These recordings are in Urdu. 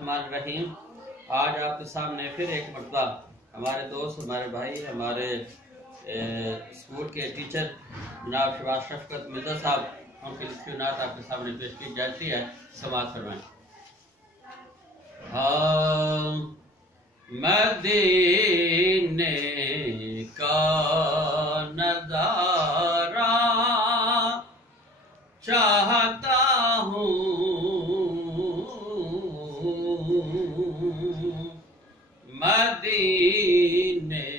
الرحمن الرحیم۔ آج آپ کے سامنے پھر ایک مرتبہ ہمارے دوست، ہمارے بھائی، ہمارے اسکول کے ٹیچر جناب شہباز شفقت مرزا صاحب، ان کی لکھی ہوئی نعت آپ کے سامنے پیش کی جاتی ہے، سماعت فرمائیں۔ مدینے کا نظارہ چاہتا ہوں، مدینے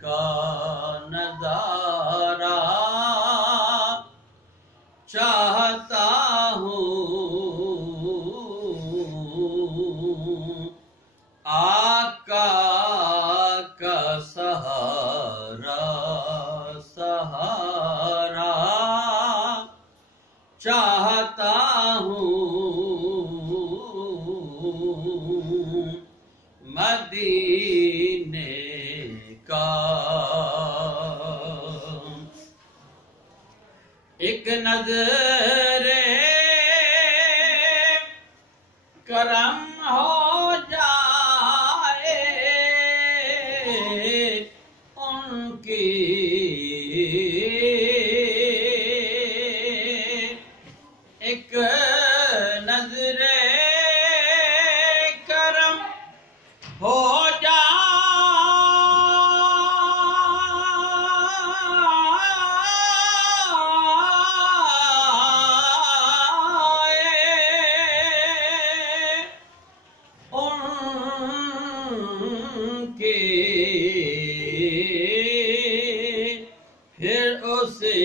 کا نظارہ چاہتا ہوں، آقا کا سہارا سہارا چاہتا ہوں، مدینے کا ایک نظر کرم ہو جائے ان کی، ایک نظر کرم ہو پھر اسی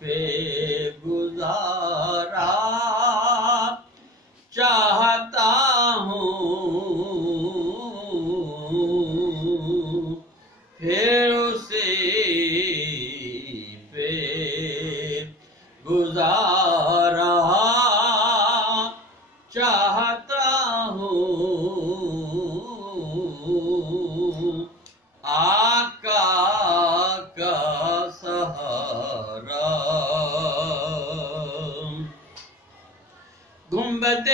پہ گزارا چاہتا ہوں، پھر اسی پہ گزارا چاہتا ہوں، آقا کا سہارا۔ گنبد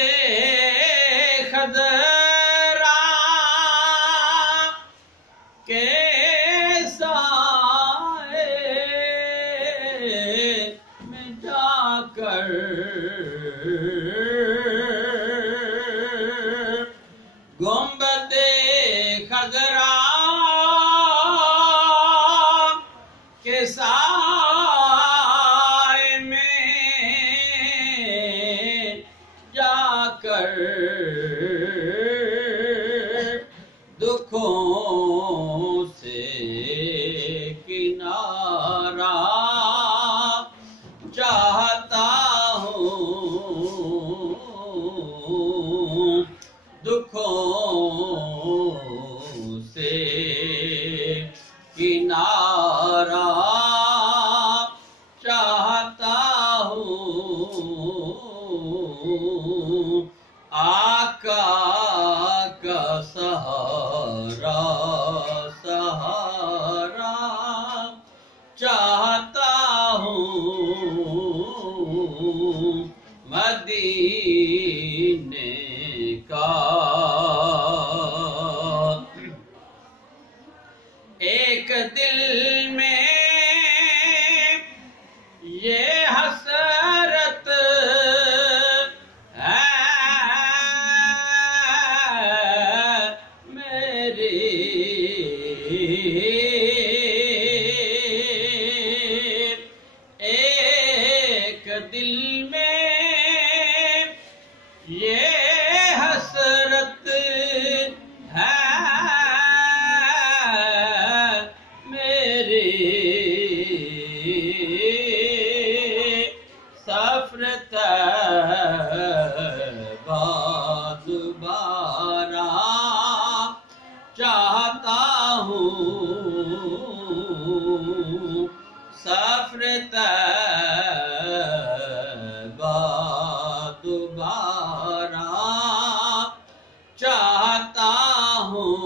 خضرا کے سائے میں جا کر گنبد خضرا کے سائے میں جا کر دکھوں سے کنارہ چاہتا ہوں، دکھوں سے کنارہ چاہتا ہوں، آقا کا سہارا سہارا چاہتا ہوں، مدینے کا ایک دل میں یہ حسرت ہے میری، ایک دل میں یہ حسرت ہے سفر طیبہ دوبارہ چاہتا ہوں، سفر طیبہ دوبارہ چاہتا ہوں،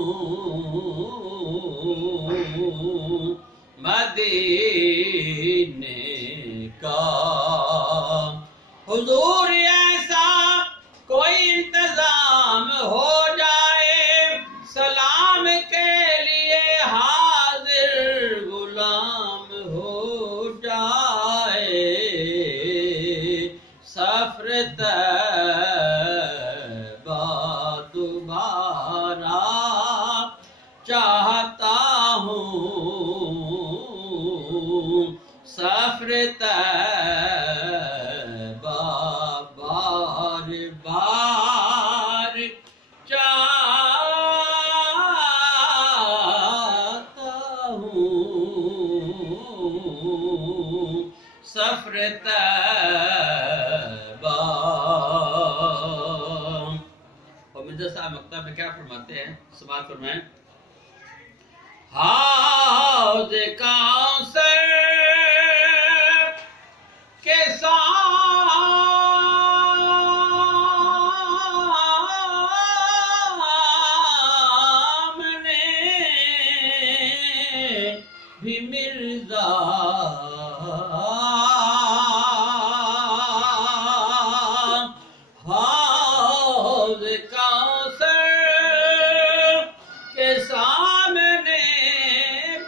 مدینے کا حضور ایسا دوبارہ چاہتا ہوں، سفر طیبہ بار بار چاہتا ہوں، سفر طیبہ۔ اور مرزا صاحب مکتب میں کیا فرماتے ہیں؟ سماعت فرمائیں۔ حوض کوثر کے سامنے بھی مرزا حوض کوثر کے سامنے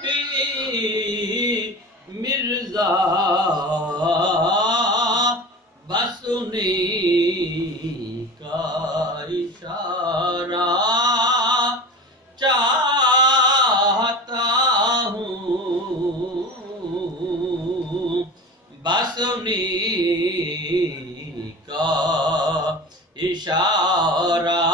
بھی مرزا بس انہیں کا اشارہ چاہتا ہوں، بس انہیں کا اشارہ